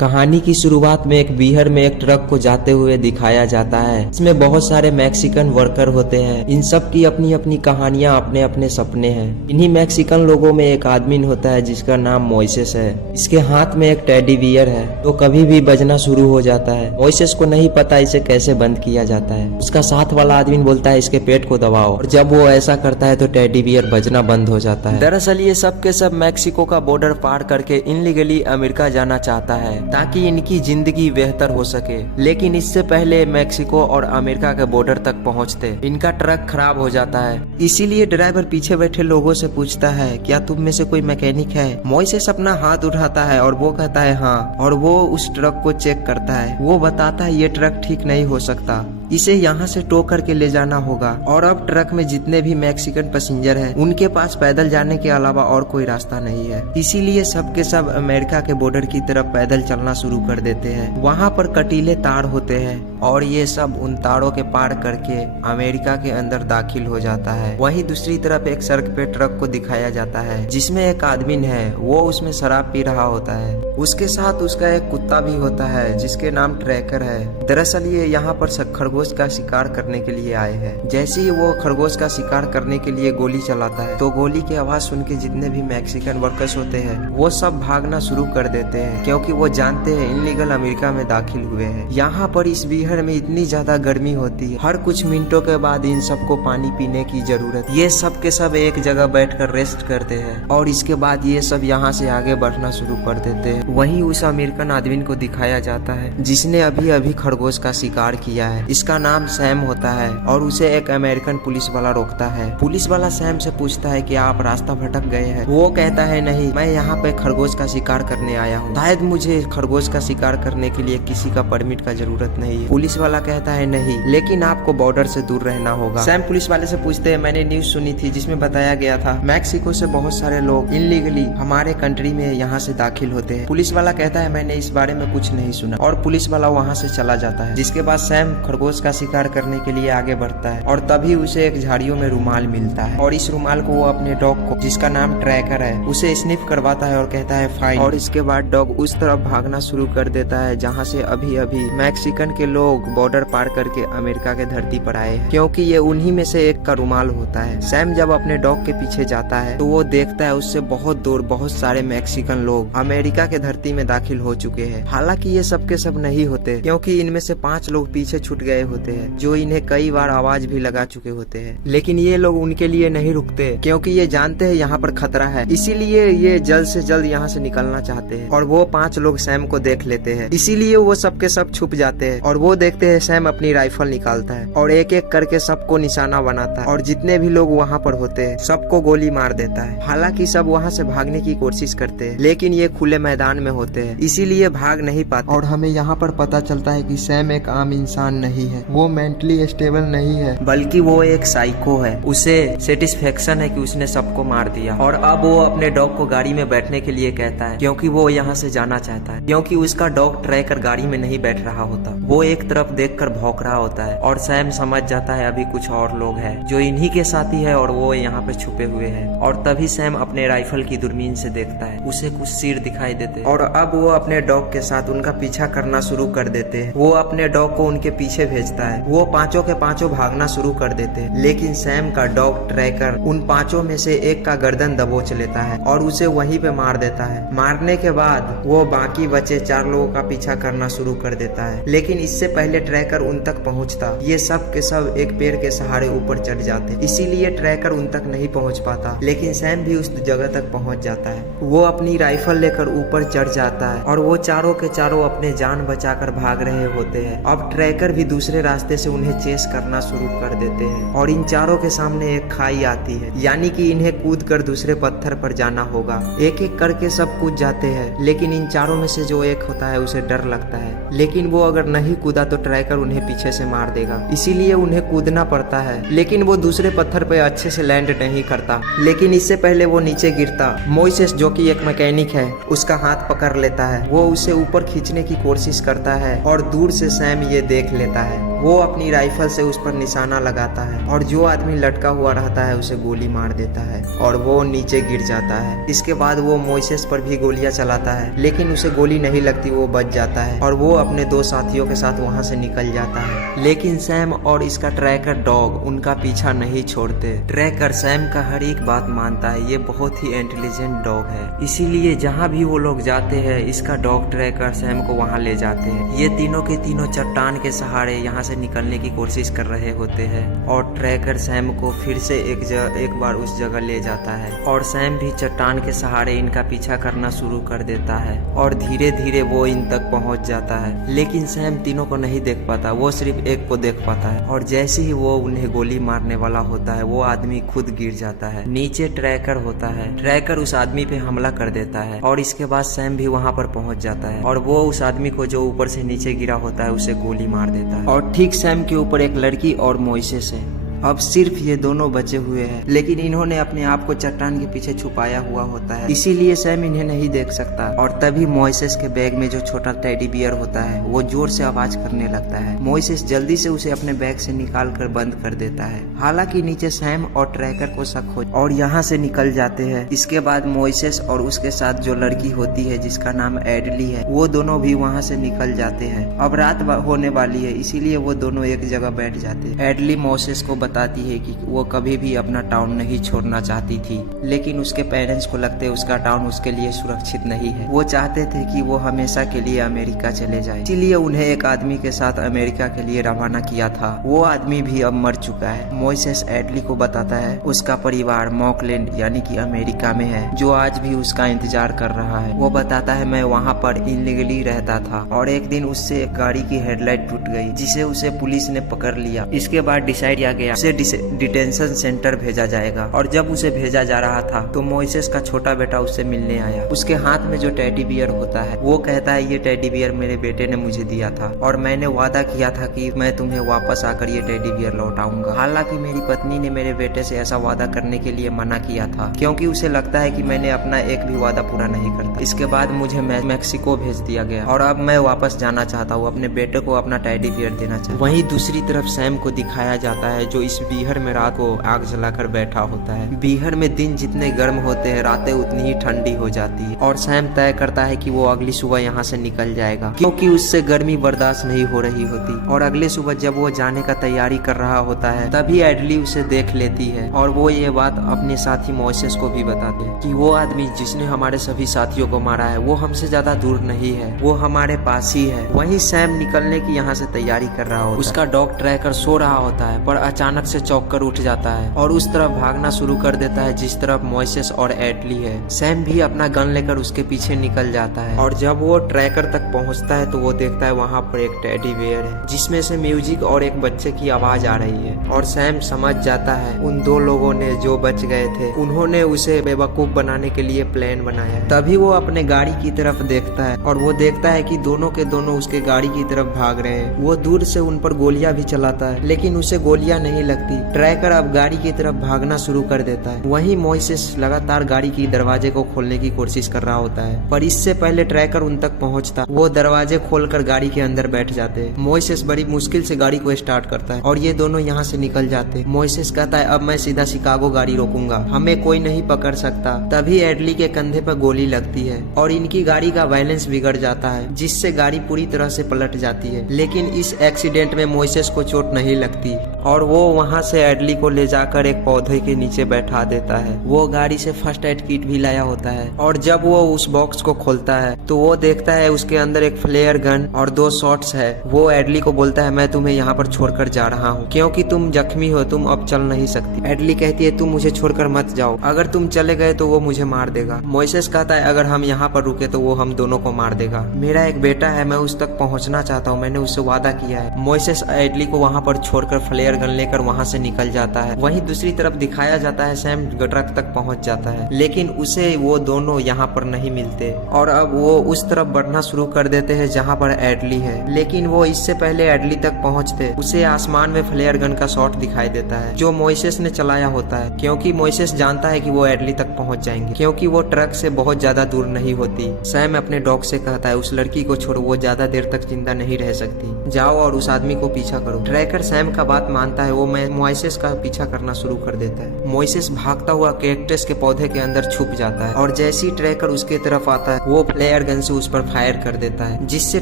कहानी की शुरुआत में एक बीहर में एक ट्रक को जाते हुए दिखाया जाता है। इसमें बहुत सारे मैक्सिकन वर्कर होते हैं। इन सब की अपनी अपनी कहानियां, अपने अपने सपने हैं। इन्हीं मैक्सिकन लोगों में एक आदमी होता है जिसका नाम मोइसेस है। इसके हाथ में एक टेडी बियर है तो कभी भी बजना शुरू हो जाता है। मोइसेस को नहीं पता इसे कैसे बंद किया जाता है। उसका साथ वाला आदमी बोलता है इसके पेट को दबाओ, और जब वो ऐसा करता है तो टेडी बियर बजना बंद हो जाता है। दरअसल ये सब के सब मैक्सिको का बॉर्डर पार करके इनलीगली अमेरिका जाना चाहता है ताकि इनकी जिंदगी बेहतर हो सके। लेकिन इससे पहले मैक्सिको और अमेरिका के बॉर्डर तक पहुंचते इनका ट्रक खराब हो जाता है। इसीलिए ड्राइवर पीछे बैठे लोगों से पूछता है क्या तुम में से कोई मैकेनिक है। मोइसेस अपना हाथ उठाता है और वो कहता है हाँ, और वो उस ट्रक को चेक करता है। वो बताता है ये ट्रक ठीक नहीं हो सकता, इसे यहाँ से टो करके ले जाना होगा। और अब ट्रक में जितने भी मैक्सिकन पैसेंजर हैं उनके पास पैदल जाने के अलावा और कोई रास्ता नहीं है। इसीलिए सब के सब अमेरिका के बॉर्डर की तरफ पैदल चलना शुरू कर देते हैं। वहाँ पर कटीले तार होते हैं और ये सब उन तारों के पार करके अमेरिका के अंदर दाखिल हो जाता है। वहीं दूसरी तरफ एक सड़क पे ट्रक को दिखाया जाता है जिसमें एक आदमी है, वो उसमें शराब पी रहा होता है। उसके साथ उसका एक कुत्ता भी होता है जिसके नाम ट्रैकर है। दरअसल ये यहाँ पर खरगोश का शिकार करने के लिए आए हैं। जैसे ही वो खरगोश का शिकार करने के लिए गोली चलाता है तो गोली की आवाज सुन के जितने भी मैक्सिकन वर्कर्स होते हैं वो सब भागना शुरू कर देते हैं, क्योंकि वो जानते हैं इनलीगल अमेरिका में दाखिल हुए हैं। यहाँ पर इस बिहार में इतनी ज्यादा गर्मी होती है, हर कुछ मिनटों के बाद इन सबको पानी पीने की जरूरत। ये सब के सब एक जगह बैठकर रेस्ट करते हैं और इसके बाद ये सब यहाँ से आगे बढ़ना शुरू कर देते हैं। वहीं उस अमेरिकन आदमी को दिखाया जाता है जिसने अभी अभी खरगोश का शिकार किया है। इसका नाम सैम होता है और उसे एक अमेरिकन पुलिस वाला रोकता है। पुलिस वाला सैम से पूछता है कि आप रास्ता भटक गए हैं। वो कहता है नहीं, मैं यहाँ पे खरगोश का शिकार करने आया हूँ। शायद मुझे खरगोश का शिकार करने के लिए किसी का परमिट का जरूरत नहीं है। पुलिस वाला कहता है नहीं, लेकिन आपको बॉर्डर से दूर रहना होगा। सैम पुलिस वाले से पूछते हैं मैंने न्यूज सुनी थी जिसमें बताया गया था मैक्सिको से बहुत सारे लोग इनलीगली हमारे कंट्री में यहाँ से दाखिल होते हैं। पुलिस वाला कहता है मैंने इस बारे में कुछ नहीं सुना, और पुलिस वाला वहाँ से चला जाता है। जिसके बाद सैम खरगोश का शिकार करने के लिए आगे बढ़ता है और तभी उसे एक झाड़ियों में रुमाल मिलता है, और इस रुमाल को वो अपने डॉग को जिसका नाम ट्रैकर है उसे स्निफ करवाता है और कहता है फाइन। और इसके बाद डॉग उस तरफ भागना शुरू कर देता है जहाँ से अभी अभी मैक्सिकन के लोग बॉर्डर पार करके अमेरिका के धरती पर आए हैं, क्योंकि ये उन्हीं में से एक का रुमाल होता है। सैम जब अपने डॉग के पीछे जाता है तो वो देखता है उससे बहुत दूर बहुत सारे मैक्सिकन लोग अमेरिका के धरती में दाखिल हो चुके हैं। हालांकि ये सब के सब नहीं होते, क्योंकि इनमें से 5 लोग पीछे छूट गए होते हैं जो इन्हें कई बार आवाज भी लगा चुके होते हैं। लेकिन ये लोग उनके लिए नहीं रुकते, क्योंकि ये जानते हैं यहाँ पर खतरा है। इसीलिए ये जल्द से जल्द यहाँ से निकलना चाहते हैं। और वो 5 लोग सैम को देख लेते हैं, इसीलिए वो सबके सब छुप जाते हैं। और वो देखते हैं सैम अपनी राइफल निकालता है और एक एक करके सबको निशाना बनाता है, और जितने भी लोग वहाँ पर होते हैं सबको गोली मार देता है। हालांकि सब वहाँ से भागने की कोशिश करते हैं, लेकिन ये खुले मैदान में होते हैं इसीलिए भाग नहीं पाते। और हमें यहाँ पर पता चलता है कि सैम एक आम इंसान नहीं है, वो मेंटली स्टेबल नहीं है, बल्कि वो एक साइको है। उसे सेटिस्फेक्शन है कि उसने सबको मार दिया, और अब वो अपने डॉग को गाड़ी में बैठने के लिए कहता है, क्योंकि वो यहाँ से जाना चाहता है। क्योंकि उसका डॉग ट्रैकर गाड़ी में नहीं बैठ रहा होता, वो एक तरफ देखकर भौंक रहा होता है। और सैम समझ जाता है अभी कुछ और लोग हैं जो इन्हीं के साथी है और वो यहाँ पे छुपे हुए हैं। और तभी सैम अपने राइफल की दूरबीन से देखता है, उसे कुछ सिर दिखाई देते हैं, और अब वो अपने डॉग के साथ उनका पीछा करना शुरू कर देते हैं। वो अपने डॉग को उनके पीछे भेजता है। वो 5 के 5 भागना शुरू कर देते हैं, लेकिन सैम का डॉग ट्रैकर उन 5 में से एक का गर्दन दबोच लेता है और उसे वहीं पे मार देता है। मारने के बाद वो बाकी बचे 4 लोगों का पीछा करना शुरू कर देता है, लेकिन इससे पहले ट्रैकर उन तक पहुंचता ये सब के सब एक पेड़ के सहारे ऊपर चढ़ जाते, इसीलिए ट्रैकर उन तक नहीं पहुंच पाता। लेकिन सैम भी उस जगह तक पहुंच जाता है। वो अपनी राइफल लेकर ऊपर चढ़ जाता है और वो चारों के चारों अपने जान बचाकर भाग रहे होते हैं। अब ट्रैकर भी दूसरे रास्ते से उन्हें चेस करना शुरू कर देते हैं, और इन चारों के सामने एक खाई आती है, यानी कि इन्हें कूद कर दूसरे पत्थर पर जाना होगा। एक एक करके सब कूद जाते हैं, लेकिन इन चारों में से जो एक होता है उसे डर लगता है, लेकिन वो अगर नहीं कूदा तो ट्रैकर उन्हें पीछे से मार देगा, इसीलिए उन्हें कूदना पड़ता है। लेकिन वो दूसरे पत्थर पे अच्छे से लैंड नहीं करता, लेकिन इससे पहले वो नीचे गिरता। मोइसेस जो कि एक मैकेनिक है उसका हाथ पकड़ लेता है। वो उसे ऊपर खींचने की कोशिश करता है और दूर से सैम ये देख लेता है। वो अपनी राइफल से उस पर निशाना लगाता है और जो आदमी लटका हुआ रहता है उसे गोली मार देता है और वो नीचे गिर जाता है। इसके बाद वो मोइसेस पर भी गोलियां चलाता है, लेकिन उसे गोली नहीं लगती, वो बच जाता है और वो अपने 2 साथियों के साथ वहां से निकल जाता है। लेकिन सैम और इसका ट्रैकर डॉग उनका पीछा नहीं छोड़ते। ट्रैकर सैम का हर एक बात मानता है, ये बहुत ही इंटेलिजेंट डॉग है, इसीलिए जहाँ भी वो लोग जाते हैं इसका डॉग ट्रैकर सैम को वहाँ ले जाते हैं। ये तीनों के तीनों चट्टान के सहारे यहाँ से निकलने की कोशिश कर रहे होते हैं और ट्रैकर सैम को फिर से एक बार उस जगह ले जाता है और सैम भी चट्टान के सहारे इनका पीछा करना शुरू कर देता है और धीरे धीरे वो इन तक पहुंच जाता है। लेकिन सैम तीनों को नहीं देख पाता, वो सिर्फ एक को देख पाता है और जैसे ही वो उन्हें गोली मारने वाला होता है वो आदमी खुद गिर जाता है। नीचे ट्रैकर होता है, ट्रैकर उस आदमी पे हमला कर देता है और इसके बाद सैम भी वहाँ पर पहुंच जाता है और वो उस आदमी को जो ऊपर से नीचे गिरा होता है उसे गोली मार देता है। और ठीक सैम के ऊपर एक लड़की और मोइसेस है। अब सिर्फ ये दोनों बचे हुए हैं, लेकिन इन्होंने अपने आप को चट्टान के पीछे छुपाया हुआ होता है, इसीलिए सैम इन्हें नहीं देख सकता। और तभी मोइसेस के बैग में जो छोटा टेडी बियर होता है वो जोर से आवाज करने लगता है। मोइसेस जल्दी से उसे अपने बैग से निकाल कर बंद कर देता है। हालांकि नीचे सैम और ट्रैकर को शक हो और यहाँ से निकल जाते हैं। इसके बाद मोइसेस और उसके साथ जो लड़की होती है जिसका नाम एडली है वो दोनों भी वहाँ से निकल जाते हैं। अब रात होने वाली है, इसीलिए वो दोनों एक जगह बैठ जाते हैं। एडली मोइसेस को बताती है कि वो कभी भी अपना टाउन नहीं छोड़ना चाहती थी, लेकिन उसके पेरेंट्स को लगते है उसका टाउन उसके लिए सुरक्षित नहीं है। वो चाहते थे कि वो हमेशा के लिए अमेरिका चले जाए, इसीलिए उन्हें एक आदमी के साथ अमेरिका के लिए रवाना किया था। वो आदमी भी अब मर चुका है। मोइसेस एडली को बताता है उसका परिवार मॉकलैंड यानी कि अमेरिका में है, जो आज भी उसका इंतजार कर रहा है। वो बताता है मैं वहाँ पर इलीगली रहता था और एक दिन उससे एक गाड़ी की हेडलाइट टूट गई, जिसे उसे पुलिस ने पकड़ लिया। इसके बाद डिसाइड किया गया उसे डिटेंशन सेंटर भेजा जाएगा और जब उसे भेजा जा रहा था तो मोइसेस का छोटा बेटा उससे मिलने आया। उसके हाथ में जो टेडी बियर होता है वो कहता है ये टेडी बियर मेरे बेटे ने मुझे दिया था और मैंने वादा किया था कि मैं तुम्हें वापस आकर ये टेडी बियर लौटाऊंगा। हालांकि मेरी पत्नी ने मेरे बेटे से ऐसा वादा करने के लिए मना किया था, क्योंकि उसे लगता है कि मैंने अपना एक भी वादा पूरा नहीं करता। इसके बाद मुझे मैक्सिको भेज दिया गया और अब मैं वापस जाना चाहता हूँ, अपने बेटे को अपना टेडी बियर देना चाहता हूँ। वहीं दूसरी तरफ सैम को दिखाया जाता है जो इस बीहर में रात को आग जलाकर बैठा होता है। बीहर में दिन जितने गर्म होते हैं रातें उतनी ही ठंडी हो जाती है और सैम तय करता है कि वो अगली सुबह यहाँ से निकल जाएगा, क्योंकि उससे गर्मी बर्दाश्त नहीं हो रही होती। और अगले सुबह जब वो जाने का तैयारी कर रहा होता है तभी एडली उसे देख लेती है और वो ये बात अपने साथी मोइसेस को भी बताते हैं कि वो आदमी जिसने हमारे सभी साथियों को मारा है वो हमसे ज्यादा दूर नहीं है, वो हमारे पास ही है। वहीं सैम निकलने की यहाँ से तैयारी कर रहा होता है। उसका डॉग ट्रैकर सो रहा होता है पर अचानक से चौंक कर उठ जाता है और उस तरफ भागना शुरू कर देता है जिस तरफ मोइसेस और एडली है। सैम भी अपना गन लेकर उसके पीछे निकल जाता है और जब वो ट्रैकर तक पहुंचता है तो वो देखता है वहाँ पर एक टेडी बियर है जिसमें से म्यूजिक और एक बच्चे की आवाज आ रही है और सैम समझ जाता है उन 2 लोगों ने जो बच गए थे उन्होंने उसे बेवकूफ बनाने के लिए प्लान बनाया है। तभी वो अपने गाड़ी की तरफ देखता है और वो देखता है कि दोनों के दोनों उसके गाड़ी की तरफ भाग रहे हैं। वो दूर से उन पर गोलियां भी चलाता है लेकिन उसे गोलियां नहीं लगती। ट्रैकर अब गाड़ी की तरफ भागना शुरू कर देता है। वहीं मोइसेस लगातार गाड़ी की दरवाजे को खोलने की कोशिश कर रहा होता है पर इससे पहले ट्रैकर उन तक पहुंचता वो दरवाजे खोलकर गाड़ी के अंदर बैठ जाते हैं। मोइसेस बड़ी मुश्किल से गाड़ी को स्टार्ट करता है और ये दोनों यहाँ से निकल जाते हैं। मोइसेस कहता है अब मैं सीधा शिकागो गाड़ी रोकूंगा, हमें कोई नहीं पकड़ सकता। तभी एडली के कंधे पर गोली लगती है और इनकी गाड़ी का बैलेंस बिगड़ जाता है जिससे गाड़ी पूरी तरह से पलट जाती है। लेकिन इस एक्सीडेंट में मोइसेस को चोट नहीं लगती और वो वहाँ से एडली को ले जाकर एक पौधे के नीचे बैठा देता है। वो गाड़ी से फर्स्ट एड किट भी लाया होता है और जब वो उस बॉक्स को खोलता है तो वो देखता है उसके अंदर एक फ्लेयर गन और 2 शॉट्स है। वो एडली को बोलता है मैं तुम्हें यहाँ पर छोड़कर जा रहा हूँ क्योंकि तुम जख्मी हो, तुम अब चल नहीं सकती। एडली कहती है तुम मुझे छोड़कर मत जाओ, अगर तुम चले गए तो वो मुझे मार देगा। मोइसेस कहता है अगर हम यहाँ पर रुके तो वो हम दोनों को मार देगा। मेरा एक बेटा है, मैं उस तक पहुँचना चाहता हूँ, मैंने उससे वादा किया है। मोइसेस एडली को वहाँ पर छोड़कर फ्लेयर गन लेकर देखकर वहाँ से निकल जाता है। वहीं दूसरी तरफ दिखाया जाता है सैम ट्रक तक पहुँच जाता है, लेकिन उसे वो दोनों यहाँ पर नहीं मिलते और अब वो उस तरफ बढ़ना शुरू कर देते हैं जहाँ पर एडली है। लेकिन वो इससे पहले एडली तक पहुँचते उसे आसमान में फ्लेयर गन का शॉट दिखाई देता है जो मोइसेस ने चलाया होता है, क्योंकि मोइसेस जानता है कि वो एडली तक पहुँच जाएंगे क्योंकि वो ट्रक से बहुत ज्यादा दूर नहीं होती। सैम अपने डॉग से कहता है उस लड़की को छोड़ो, वो ज्यादा देर तक जिंदा नहीं रह सकती, जाओ और उस आदमी को पीछा करो। ट्रैकर सैम का बात मानता है, वो मोइसेस का पीछा करना शुरू कर देता है। मोइसेस भागता हुआ कैक्टस के पौधे के अंदर छुप जाता है और जैसे ही ट्रैकर उसके तरफ आता है वो फ्लेयर गन से उस पर फायर कर देता है, जिससे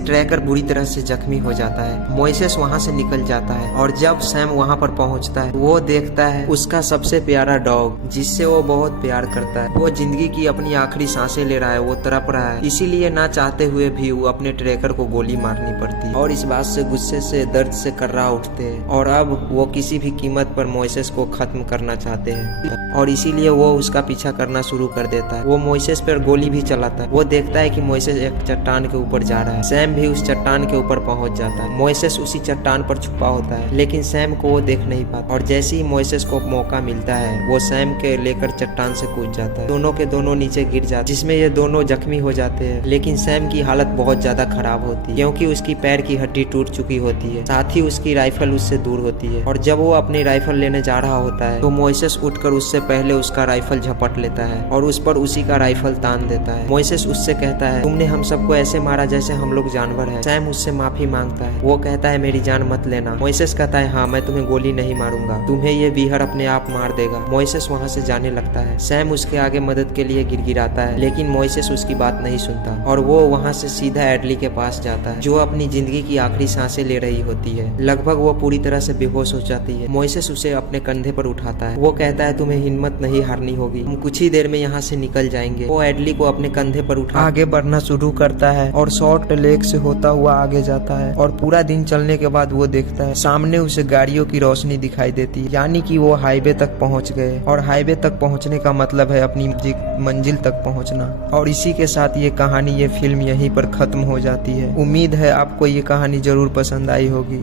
ट्रैकर बुरी तरह से जख्मी हो जाता है। मोइसेस वहाँ से निकल जाता है और जब सैम वहाँ पर पहुँचता है वो देखता है उसका सबसे प्यारा डॉग जिससे वो बहुत प्यार करता है। वो जिंदगी की अपनी आखिरी सांसें ले रहा है, वो तड़प रहा है, इसीलिए ना चाहते हुए भी वो अपने ट्रैकर को गोली मारनी पड़ती है और इस बात से गुस्से से दर्द से कर्रा उठते हैं और अब वो किसी भी कीमत पर मोइसेस को खत्म करना चाहते हैं और इसीलिए वो उसका पीछा करना शुरू कर देता है। वो मोइसेस पर गोली भी चलाता है। वो देखता है कि मोइसेस एक चट्टान के ऊपर जा रहा है। सैम भी उस चट्टान के ऊपर पहुंच जाता है। मोइसेस उसी चट्टान पर छुपा होता है, लेकिन सैम को वो देख नहीं पाता और जैसे ही मोइसेस को मौका मिलता है वो सैम के लेकर चट्टान से कूद जाता है। दोनों के दोनों नीचे गिर जाते, जिसमें ये दोनों जख्मी हो जाते हैं। लेकिन सैम की हालत बहुत ज्यादा खराब होती है क्योंकि उसकी पैर की हड्डी टूट चुकी होती है, साथ ही उसकी राइफल उससे दूर होती है और जब वो अपनी राइफल लेने जा रहा होता है तो मोइसेस उठकर उससे पहले उसका राइफल झपट लेता है और उस पर उसी का राइफल तान देता है। मोइसेस उससे कहता है तुमने हम सबको ऐसे मारा जैसे हम लोग जानवर हैं। सैम उससे माफी मांगता है। वो कहता है मेरी जान मत लेना। मोइसेस कहता है हाँ मैं तुम्हें गोली नहीं मारूंगा, तुम्हें ये बीहर अपने आप मार देगा। मोइसेस वहाँ से जाने लगता है। सैम उसके आगे मदद के लिए गिड़गिड़ाता है, लेकिन मोइसेस उसकी बात नहीं सुनता और वो वहाँ से सीधा एडली के पास जाता है जो अपनी जिंदगी की आखिरी सांसें ले रही होती है। लगभग वो पूरी तरह से बेहोश हो जाती है। मोइसेस उसे अपने कंधे पर उठाता है। वो कहता है तुम्हें हिम्मत नहीं हारनी होगी, हम कुछ ही देर में यहाँ से निकल जाएंगे। वो एडली को अपने कंधे पर उठा आगे बढ़ना शुरू करता है और शॉर्ट लेक से होता हुआ आगे जाता है और पूरा दिन चलने के बाद वो देखता है सामने उसे गाड़ियों की रोशनी दिखाई देती है, यानी कि वो हाईवे तक पहुंच गए और हाईवे तक पहुंचने का मतलब है अपनी मंजिल तक पहुंचना। और इसी के साथ ये कहानी, ये फिल्म यहीं पर खत्म हो जाती है। उम्मीद है आपको ये कहानी जरूर पसंद आई होगी।